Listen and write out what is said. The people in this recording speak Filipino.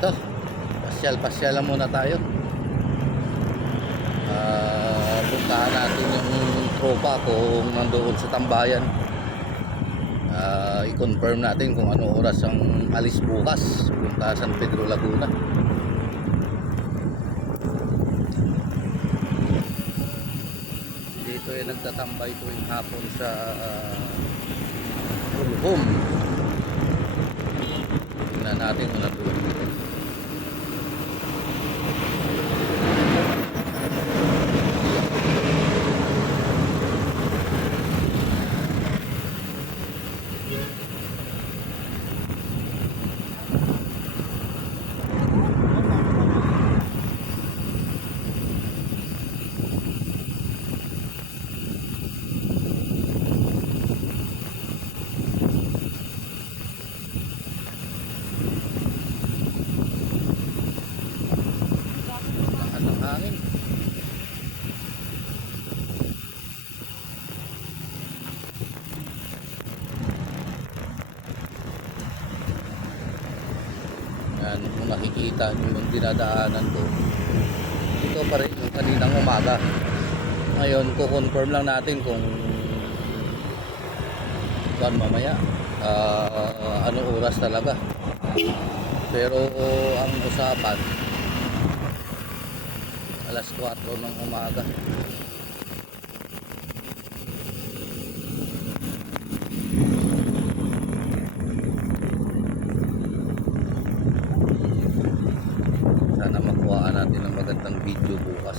Ito, pasyal lang muna tayo. Puntahan natin yung tropa kung nandoon sa tambayan. I-confirm natin kung ano oras ang alis bukas punta San Pedro Laguna. Dito ay nagtatambay tuwing hapon sa Ulhom. Tingnan natin kung nandoon dito. Hangin. Yan, kung nakikita nyo yung dinadaanan ko, ito pa rin yung kaninang umaga. Ngayon, kukonfirm lang natin kung mamaya anong oras talaga. Pero ang usapan, alas 4 ng umaga. Sana makuhaan natin ng magandang video bukas.